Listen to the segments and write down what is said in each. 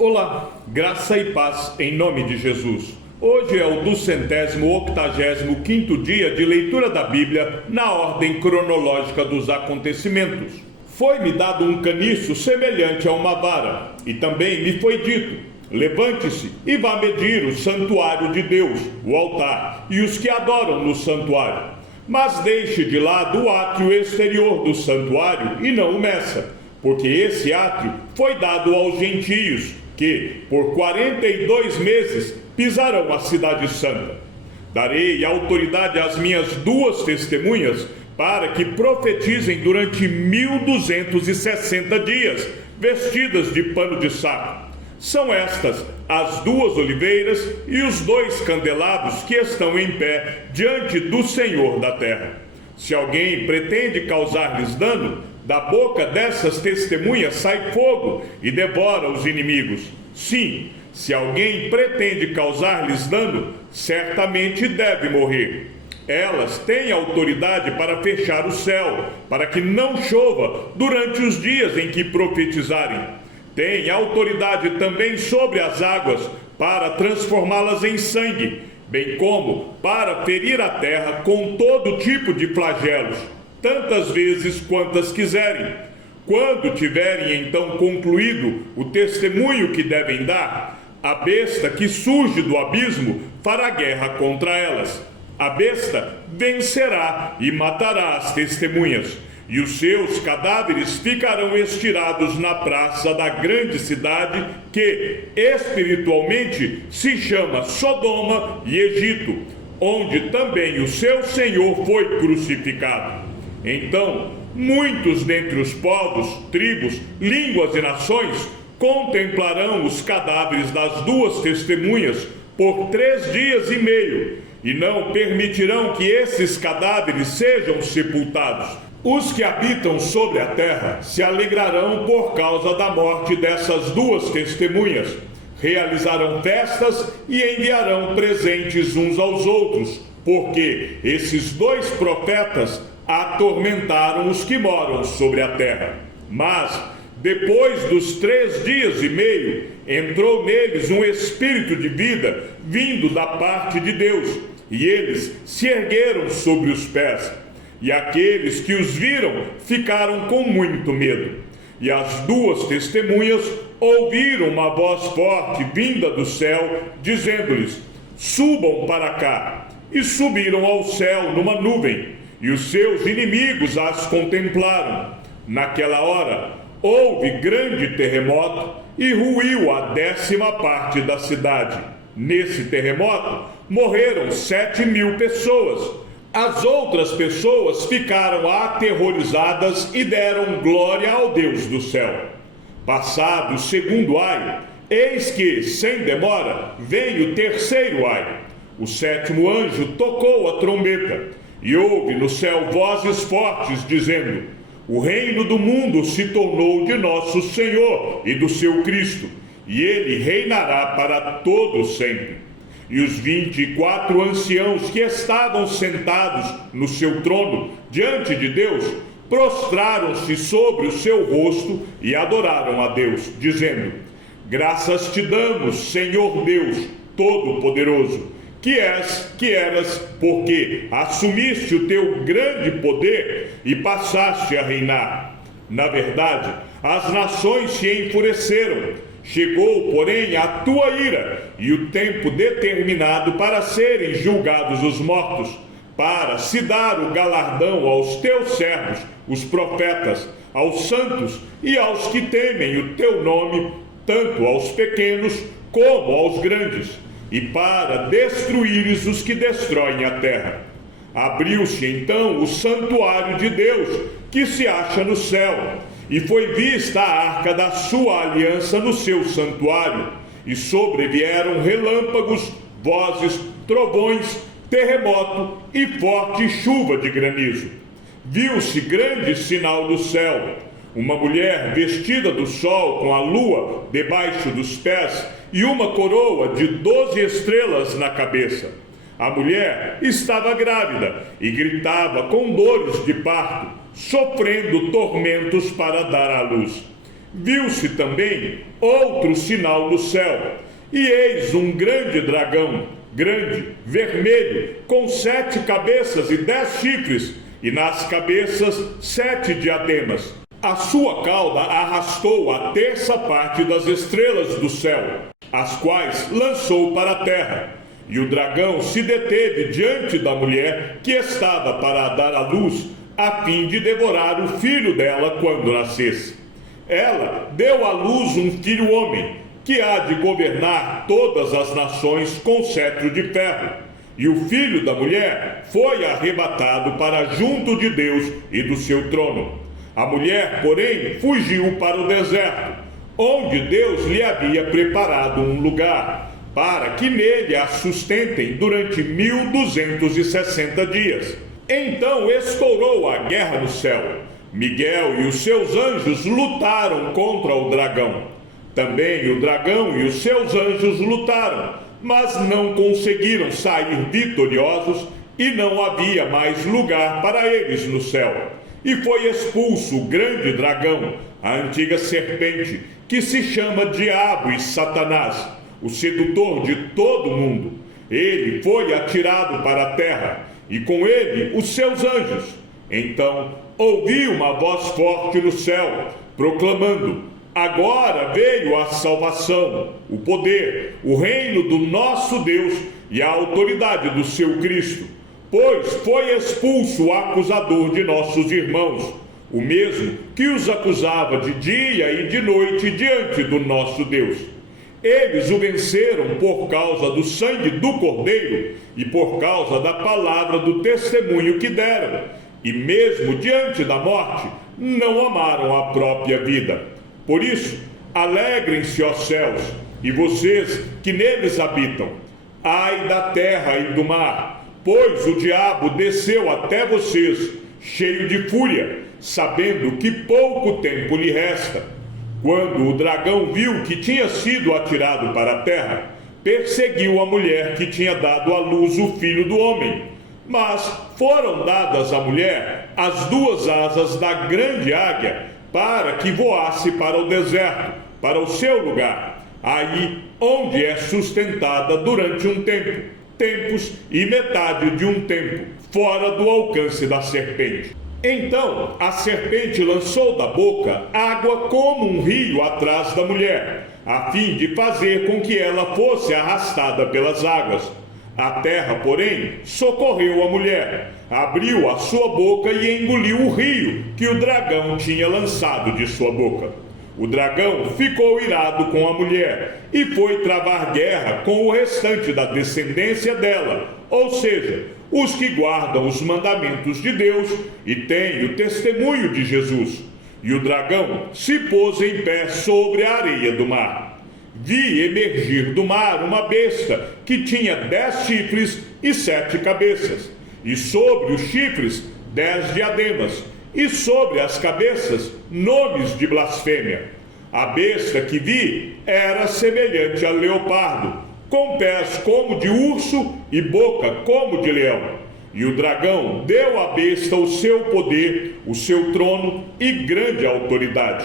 Olá, graça e paz em nome de Jesus. Hoje é o 285º dia de leitura da Bíblia na ordem cronológica dos acontecimentos. Foi-me dado um caniço semelhante a uma vara, e também me foi dito: levante-se e vá medir o santuário de Deus, o altar, e os que adoram no santuário. Mas deixe de lado o átrio exterior do santuário e não o meça, porque esse átrio foi dado aos gentios, que por 42 meses pisarão a cidade santa. Darei autoridade às minhas duas testemunhas para que profetizem durante 1260 dias, vestidas de pano de saco. São estas as duas oliveiras e os dois candelabros que estão em pé diante do Senhor da terra. Se alguém pretende causar-lhes dano, da boca dessas testemunhas sai fogo e devora os inimigos. Sim, se alguém pretende causar-lhes dano, certamente deve morrer. Elas têm autoridade para fechar o céu, para que não chova durante os dias em que profetizarem. Têm autoridade também sobre as águas, para transformá-las em sangue, bem como para ferir a terra com todo tipo de flagelos, tantas vezes quantas quiserem. Quando tiverem então concluído o testemunho que devem dar, a besta que surge do abismo fará guerra contra elas. A besta vencerá e matará as testemunhas, e os seus cadáveres ficarão estirados na praça da grande cidade que espiritualmente se chama Sodoma e Egito, onde também o seu Senhor foi crucificado. Então, muitos dentre os povos, tribos, línguas e nações contemplarão os cadáveres das duas testemunhas por 3 dias e meio, e não permitirão que esses cadáveres sejam sepultados. Os que habitam sobre a terra se alegrarão por causa da morte dessas duas testemunhas, realizarão festas e enviarão presentes uns aos outros, porque esses dois profetas atormentaram os que moram sobre a terra. Mas, depois dos 3 dias e meio, entrou neles um espírito de vida vindo da parte de Deus, e eles se ergueram sobre os pés. E aqueles que os viram ficaram com muito medo. E as duas testemunhas ouviram uma voz forte vinda do céu, dizendo-lhes: subam para cá. E subiram ao céu numa nuvem, e os seus inimigos as contemplaram. Naquela hora houve grande terremoto e ruiu a 10ª parte da cidade. Nesse terremoto morreram 7.000 pessoas. As outras pessoas ficaram aterrorizadas e deram glória ao Deus do céu. Passado o segundo ai, eis que, sem demora, veio o terceiro ai. O 7º anjo tocou a trombeta, e houve no céu vozes fortes, dizendo: o reino do mundo se tornou de nosso Senhor e do seu Cristo, e ele reinará para todo sempre. E os 24 anciãos que estavam sentados no seu trono diante de Deus prostraram-se sobre o seu rosto e adoraram a Deus, dizendo: graças te damos, Senhor Deus Todo-Poderoso, que eras, porque assumiste o teu grande poder e passaste a reinar. Na verdade, as nações se enfureceram. Chegou, porém, a tua ira e o tempo determinado para serem julgados os mortos, para se dar o galardão aos teus servos, os profetas, aos santos e aos que temem o teu nome, tanto aos pequenos como aos grandes, e para destruíres os que destroem a terra. Abriu-se então o santuário de Deus, que se acha no céu, e foi vista a arca da sua aliança no seu santuário, e sobrevieram relâmpagos, vozes, trovões, terremoto e forte chuva de granizo. Viu-se grande sinal do céu: uma mulher vestida do sol com a lua debaixo dos pés e uma coroa de 12 estrelas na cabeça. A mulher estava grávida e gritava com dores de parto, sofrendo tormentos para dar à luz. Viu-se também outro sinal no céu, e eis um grande dragão, grande, vermelho, com 7 cabeças e 10 chifres, e nas cabeças 7 diademas. A sua cauda arrastou a terça parte das estrelas do céu, as quais lançou para a terra. E o dragão se deteve diante da mulher que estava para dar à luz, a fim de devorar o filho dela quando nascesse. Ela deu à luz um filho homem, que há de governar todas as nações com cetro de ferro. E o filho da mulher foi arrebatado para junto de Deus e do seu trono. A mulher, porém, fugiu para o deserto, onde Deus lhe havia preparado um lugar, para que nele a sustentem durante 1260 dias. Então estourou a guerra no céu. Miguel e os seus anjos lutaram contra o dragão. Também o dragão e os seus anjos lutaram, mas não conseguiram sair vitoriosos, e não havia mais lugar para eles no céu. E foi expulso o grande dragão, a antiga serpente, que se chama Diabo e Satanás, o sedutor de todo mundo. Ele foi atirado para a terra, e com ele os seus anjos. Então ouvi uma voz forte no céu, proclamando: agora veio a salvação, o poder, o reino do nosso Deus e a autoridade do seu Cristo, pois foi expulso o acusador de nossos irmãos, o mesmo que os acusava de dia e de noite diante do nosso Deus. Eles o venceram por causa do sangue do Cordeiro e por causa da palavra do testemunho que deram, e mesmo diante da morte não amaram a própria vida. Por isso, alegrem-se, ó céus, e vocês que neles habitam. Ai da terra e do mar, pois o diabo desceu até vocês, cheio de fúria, sabendo que pouco tempo lhe resta. Quando o dragão viu que tinha sido atirado para a terra, perseguiu a mulher que tinha dado à luz o filho do homem. Mas foram dadas à mulher as 2 asas da grande águia, para que voasse para o deserto, para o seu lugar, aí onde é sustentada durante um tempo, tempos e metade de um tempo, fora do alcance da serpente. Então a serpente lançou da boca água como um rio atrás da mulher, a fim de fazer com que ela fosse arrastada pelas águas. A terra, porém, socorreu a mulher, abriu a sua boca e engoliu o rio que o dragão tinha lançado de sua boca. O dragão ficou irado com a mulher e foi travar guerra com o restante da descendência dela, ou seja, os que guardam os mandamentos de Deus e têm o testemunho de Jesus. E o dragão se pôs em pé sobre a areia do mar. Vi emergir do mar uma besta que tinha 10 chifres e 7 cabeças, e sobre os chifres 10 diademas, e sobre as cabeças nomes de blasfêmia. A besta que vi era semelhante a leopardo, com pés como de urso e boca como de leão. E o dragão deu à besta o seu poder, o seu trono e grande autoridade.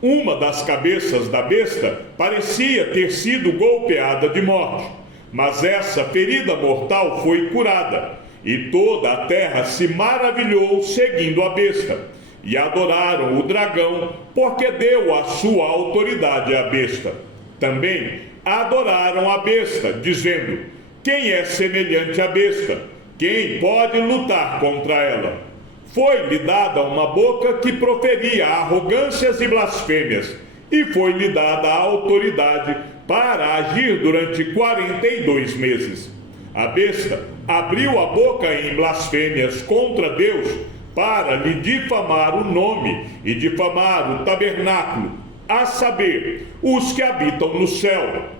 Uma das cabeças da besta parecia ter sido golpeada de morte, mas essa ferida mortal foi curada, e toda a terra se maravilhou seguindo a besta, e adoraram o dragão, porque deu a sua autoridade à besta. Também adoraram a besta, dizendo: quem é semelhante à besta? Quem pode lutar contra ela? Foi-lhe dada uma boca que proferia arrogâncias e blasfêmias, e foi-lhe dada a autoridade para agir durante 42 meses. A besta abriu a boca em blasfêmias contra Deus, para lhe difamar o nome e difamar o tabernáculo, a saber, os que habitam no céu.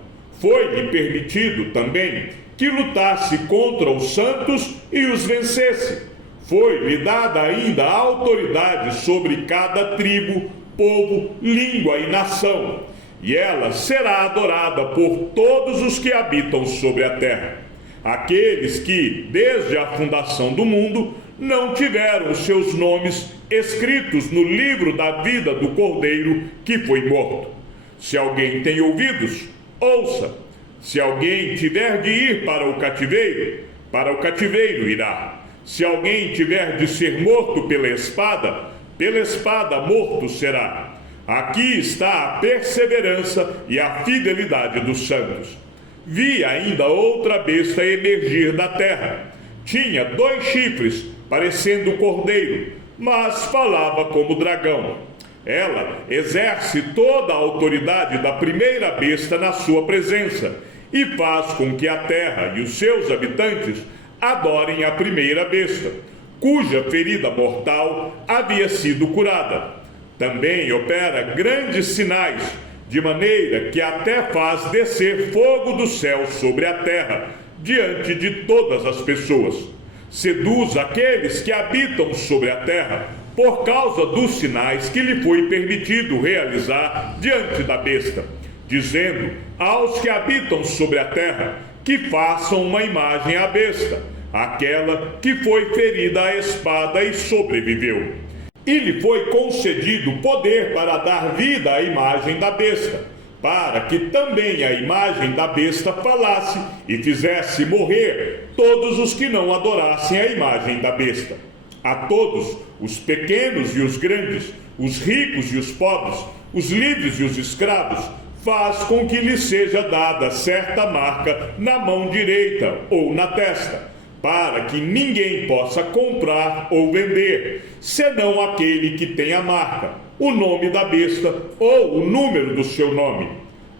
Foi-lhe permitido também que lutasse contra os santos e os vencesse. Foi-lhe dada ainda a autoridade sobre cada tribo, povo, língua e nação, e ela será adorada por todos os que habitam sobre a terra. Aqueles que, desde a fundação do mundo, não tiveram os seus nomes escritos no livro da vida do Cordeiro que foi morto. Se alguém tem ouvidos, ouça. Se alguém tiver de ir para o cativeiro irá. Se alguém tiver de ser morto pela espada morto será. Aqui está a perseverança e a fidelidade dos santos. Vi ainda outra besta emergir da terra. Tinha 2 chifres, parecendo cordeiro, mas falava como dragão. Ela exerce toda a autoridade da primeira besta na sua presença e faz com que a terra e os seus habitantes adorem a primeira besta, cuja ferida mortal havia sido curada. Também opera grandes sinais, de maneira que até faz descer fogo do céu sobre a terra, diante de todas as pessoas. Seduz aqueles que habitam sobre a terra, por causa dos sinais que lhe foi permitido realizar diante da besta, dizendo aos que habitam sobre a terra que façam uma imagem à besta, aquela que foi ferida à espada e sobreviveu. E lhe foi concedido poder para dar vida à imagem da besta, para que também a imagem da besta falasse e fizesse morrer todos os que não adorassem a imagem da besta. A todos, os pequenos e os grandes, os ricos e os pobres, os livres e os escravos, faz com que lhe seja dada certa marca na mão direita ou na testa, para que ninguém possa comprar ou vender, senão aquele que tem a marca, o nome da besta ou o número do seu nome.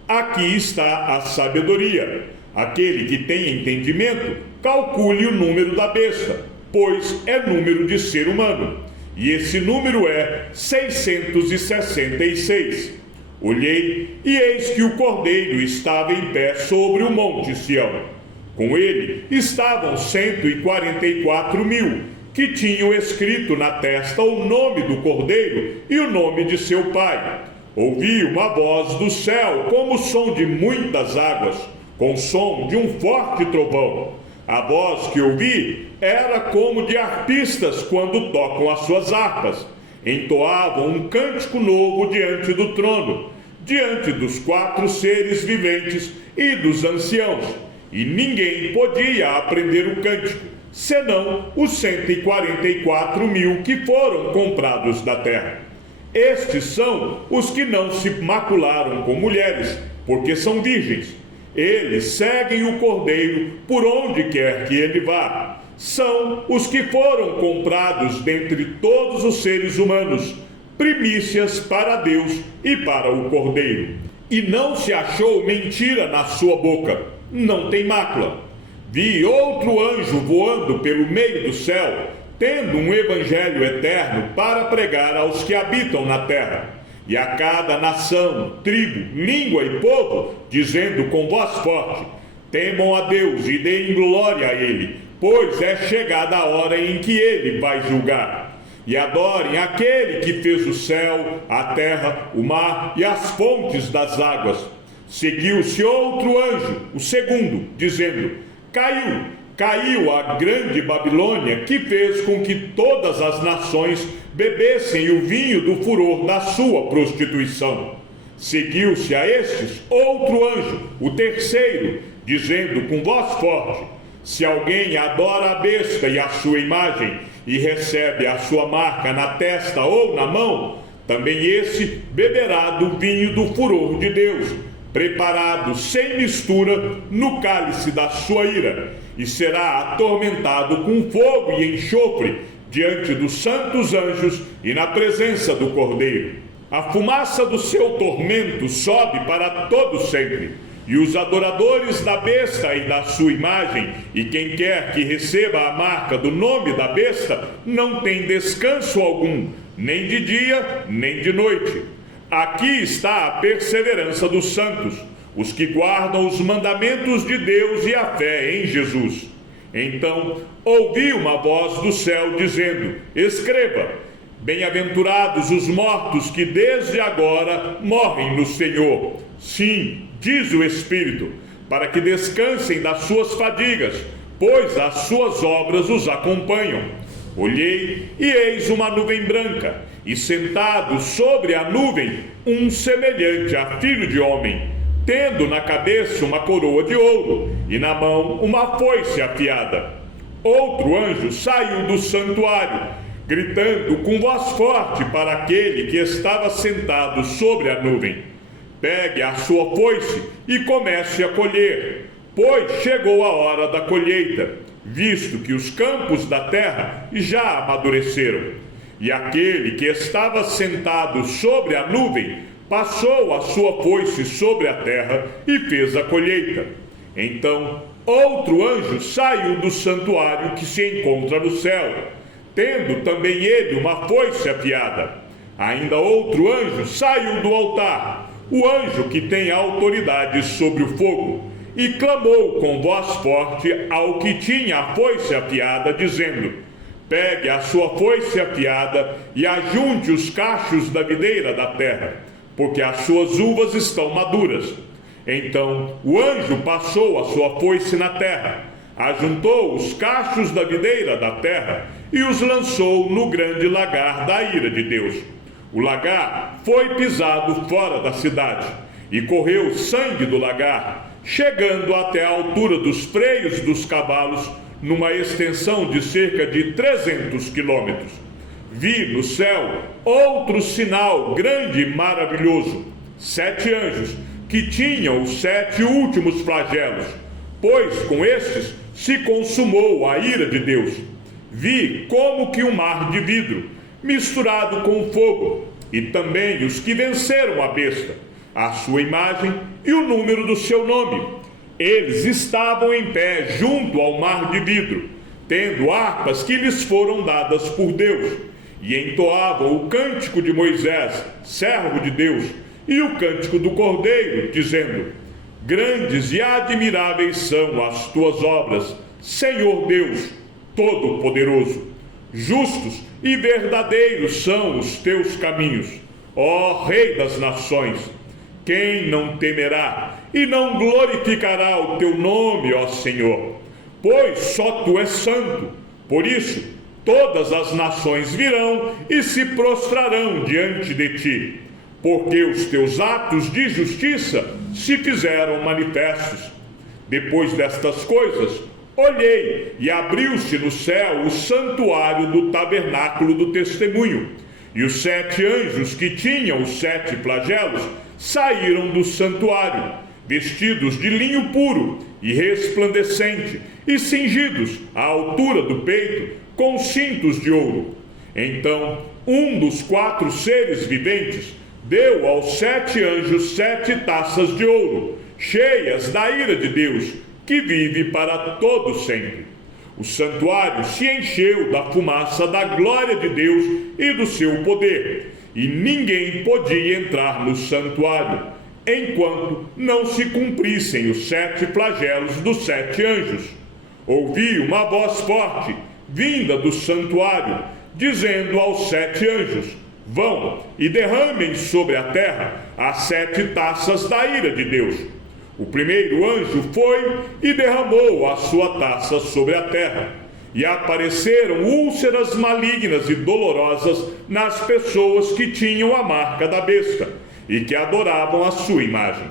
Aqui está a sabedoria. Aquele que tem entendimento, calcule o número da besta, pois é número de ser humano, e esse número é 666. Olhei, e eis que o Cordeiro estava em pé sobre o monte Sião. Com ele estavam 144.000, que tinham escrito na testa o nome do Cordeiro e o nome de seu pai. Ouvi uma voz do céu como o som de muitas águas, com o som de um forte trovão. A voz que ouvi era como de arpistas quando tocam as suas harpas. Entoavam um cântico novo diante do trono, diante dos 4 seres viventes e dos anciãos. E ninguém podia aprender o cântico, senão os 144.000 que foram comprados da terra. Estes são os que não se macularam com mulheres, porque são virgens. Eles seguem o Cordeiro por onde quer que ele vá. São os que foram comprados dentre todos os seres humanos, primícias para Deus e para o Cordeiro. E não se achou mentira na sua boca, não tem mácula. Vi outro anjo voando pelo meio do céu, tendo um evangelho eterno para pregar aos que habitam na terra, e a cada nação, tribo, língua e povo, dizendo com voz forte: temam a Deus e deem glória a Ele, pois é chegada a hora em que Ele vai julgar. E adorem aquele que fez o céu, a terra, o mar e as fontes das águas. Seguiu-se outro anjo, o segundo, dizendo: caiu a grande Babilônia, que fez com que todas as nações bebessem o vinho do furor da sua prostituição. Seguiu-se a estes outro anjo, o terceiro, dizendo com voz forte: se alguém adora a besta e a sua imagem, e recebe a sua marca na testa ou na mão, também esse beberá do vinho do furor de Deus, preparado sem mistura no cálice da sua ira, e será atormentado com fogo e enxofre diante dos santos anjos e na presença do Cordeiro. A fumaça do seu tormento sobe para todo sempre, e os adoradores da besta e da sua imagem, e quem quer que receba a marca do nome da besta, não tem descanso algum, nem de dia, nem de noite. Aqui está a perseverança dos santos, os que guardam os mandamentos de Deus e a fé em Jesus. Então ouvi uma voz do céu dizendo: escreva, bem-aventurados os mortos que desde agora morrem no Senhor. Sim, diz o Espírito, para que descansem das suas fadigas, pois as suas obras os acompanham. Olhei, e eis uma nuvem branca, e sentado sobre a nuvem, um semelhante a filho de homem, tendo na cabeça uma coroa de ouro, e na mão uma foice afiada. Outro anjo saiu do santuário, gritando com voz forte para aquele que estava sentado sobre a nuvem: pegue a sua foice e comece a colher, pois chegou a hora da colheita, visto que os campos da terra já amadureceram. E aquele que estava sentado sobre a nuvem passou a sua foice sobre a terra e fez a colheita. Então outro anjo saiu do santuário que se encontra no céu, tendo também ele uma foice afiada. Ainda outro anjo saiu do altar, o anjo que tem autoridade sobre o fogo, e clamou com voz forte ao que tinha a foice afiada, dizendo: pegue a sua foice afiada e ajunte os cachos da videira da terra, porque as suas uvas estão maduras. Então o anjo passou a sua foice na terra, ajuntou os cachos da videira da terra e os lançou no grande lagar da ira de Deus. O lagar foi pisado fora da cidade, e correu sangue do lagar, chegando até a altura dos freios dos cavalos, numa extensão de cerca de 300 quilômetros. Vi no céu outro sinal grande e maravilhoso: 7 anjos, que tinham os 7 últimos flagelos, pois com estes se consumou a ira de Deus. Vi como que um mar de vidro, misturado com fogo, e também os que venceram a besta, a sua imagem e o número do seu nome. Eles estavam em pé junto ao mar de vidro, tendo harpas que lhes foram dadas por Deus, e entoavam o cântico de Moisés, servo de Deus, e o cântico do Cordeiro, dizendo: grandes e admiráveis são as tuas obras, Senhor Deus Todo-Poderoso. Justos e verdadeiros são os teus caminhos, ó Rei das nações. Quem não temerá e não glorificará o teu nome, ó Senhor? Pois só tu és santo. Por isso todas as nações virão e se prostrarão diante de ti, porque os teus atos de justiça se fizeram manifestos. Depois destas coisas, olhei, e abriu-se no céu o santuário do tabernáculo do testemunho, e os 7 anjos que tinham os 7 flagelos saíram do santuário, vestidos de linho puro e resplandecente, e cingidos à altura do peito com cintos de ouro. Então um dos 4 seres viventes deu aos 7 anjos 7 taças de ouro, cheias da ira de Deus, que vive para todo sempre. O santuário se encheu da fumaça da glória de Deus e do seu poder, e ninguém podia entrar no santuário, enquanto não se cumprissem os 7 flagelos dos 7 anjos. Ouvi uma voz forte, vinda do santuário, dizendo aos 7 anjos: vão e derramem sobre a terra as 7 taças da ira de Deus. O primeiro anjo foi e derramou a sua taça sobre a terra, e apareceram úlceras malignas e dolorosas nas pessoas que tinham a marca da besta e que adoravam a sua imagem.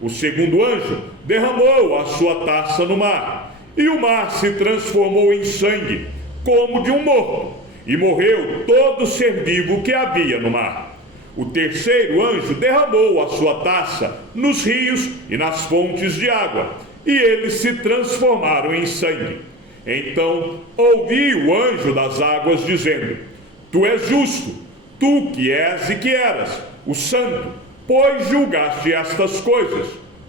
O segundo anjo derramou a sua taça no mar, e o mar se transformou em sangue, como de um morto, e morreu todo ser vivo que havia no mar. O terceiro anjo derramou a sua taça nos rios e nas fontes de água, e eles se transformaram em sangue. Então ouvi o anjo das águas dizendo: tu és justo, tu que és e que eras o santo, pois julgaste estas coisas,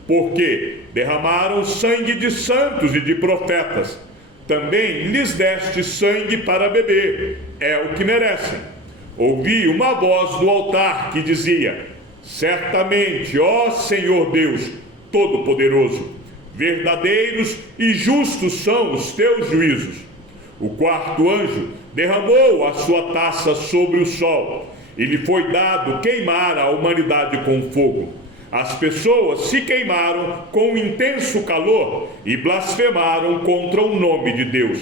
porque derramaram sangue de santos e de profetas. Também lhes deste sangue para beber, é o que merecem. Ouvi uma voz do altar que dizia: certamente, ó Senhor Deus Todo-Poderoso, verdadeiros e justos são os teus juízos. O quarto anjo derramou a sua taça sobre o sol, e lhe foi dado queimar a humanidade com fogo. As pessoas se queimaram com intenso calor e blasfemaram contra o nome de Deus.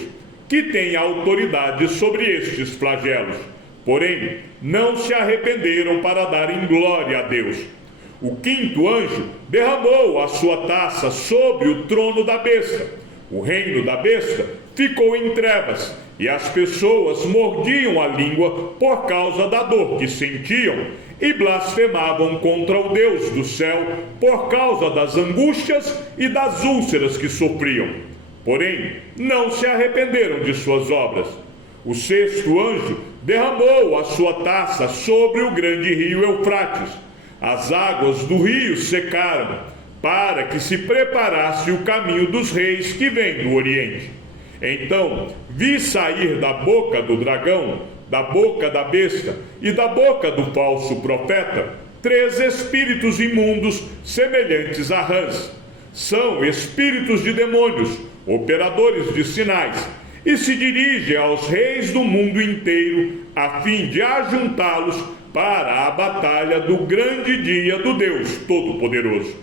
que tem autoridade sobre estes flagelos. Porém, não se arrependeram para darem glória a Deus. O quinto anjo derramou a sua taça sobre o trono da besta. O reino da besta ficou em trevas, e as pessoas mordiam a língua por causa da dor que sentiam e blasfemavam contra o Deus do céu por causa das angústias e das úlceras que sofriam. Porém, não se arrependeram de suas obras. O sexto anjo derramou a sua taça sobre o grande rio Eufrates. As águas do rio secaram, para que se preparasse o caminho dos reis que vêm do Oriente. Então vi sair da boca do dragão, da boca da besta e da boca do falso profeta 3 espíritos imundos semelhantes a rãs. São espíritos de demônios, operadores de sinais, e se dirigem aos reis do mundo inteiro a fim de ajuntá-los para a batalha do grande dia do Deus Todo-Poderoso.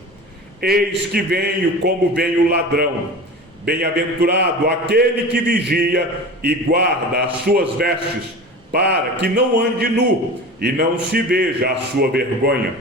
Eis que venho como vem o ladrão. Bem-aventurado aquele que vigia e guarda as suas vestes, para que não ande nu e não se veja a sua vergonha.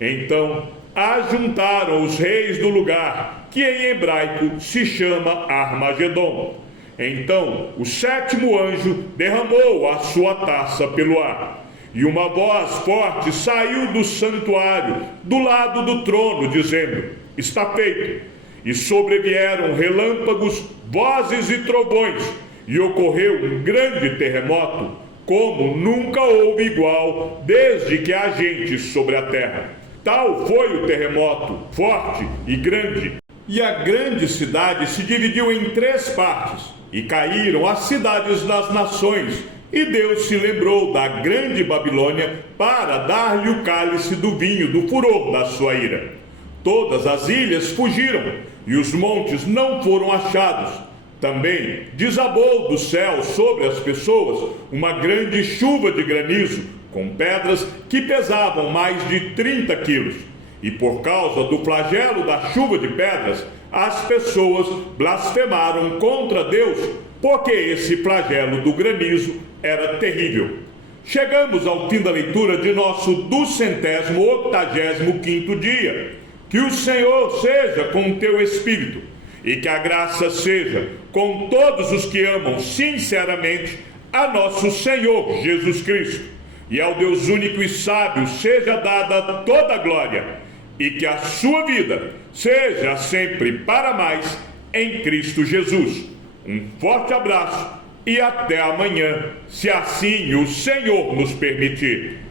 Então ajuntaram os reis do lugar, que em hebraico se chama Armagedon. Então o sétimo anjo derramou a sua taça pelo ar, e uma voz forte saiu do santuário, do lado do trono, dizendo: está feito. E sobrevieram relâmpagos, vozes e trovões, e ocorreu um grande terremoto, como nunca houve igual desde que há gente sobre a terra. Tal foi o terremoto, forte e grande. E a grande cidade se dividiu em 3 partes, e caíram as cidades das nações, e Deus se lembrou da grande Babilônia para dar-lhe o cálice do vinho do furor da sua ira. Todas as ilhas fugiram, e os montes não foram achados. Também desabou do céu sobre as pessoas uma grande chuva de granizo, com pedras que pesavam mais de 30 quilos. E por causa do flagelo da chuva de pedras, as pessoas blasfemaram contra Deus, porque esse flagelo do granizo era terrível. Chegamos ao fim da leitura de nosso 285º dia. Que o Senhor seja com o teu espírito, e que a graça seja com todos os que amam sinceramente a nosso Senhor Jesus Cristo. E ao Deus único e sábio seja dada toda a glória, e que a sua vida seja sempre para mais em Cristo Jesus. Um forte abraço e até amanhã, se assim o Senhor nos permitir.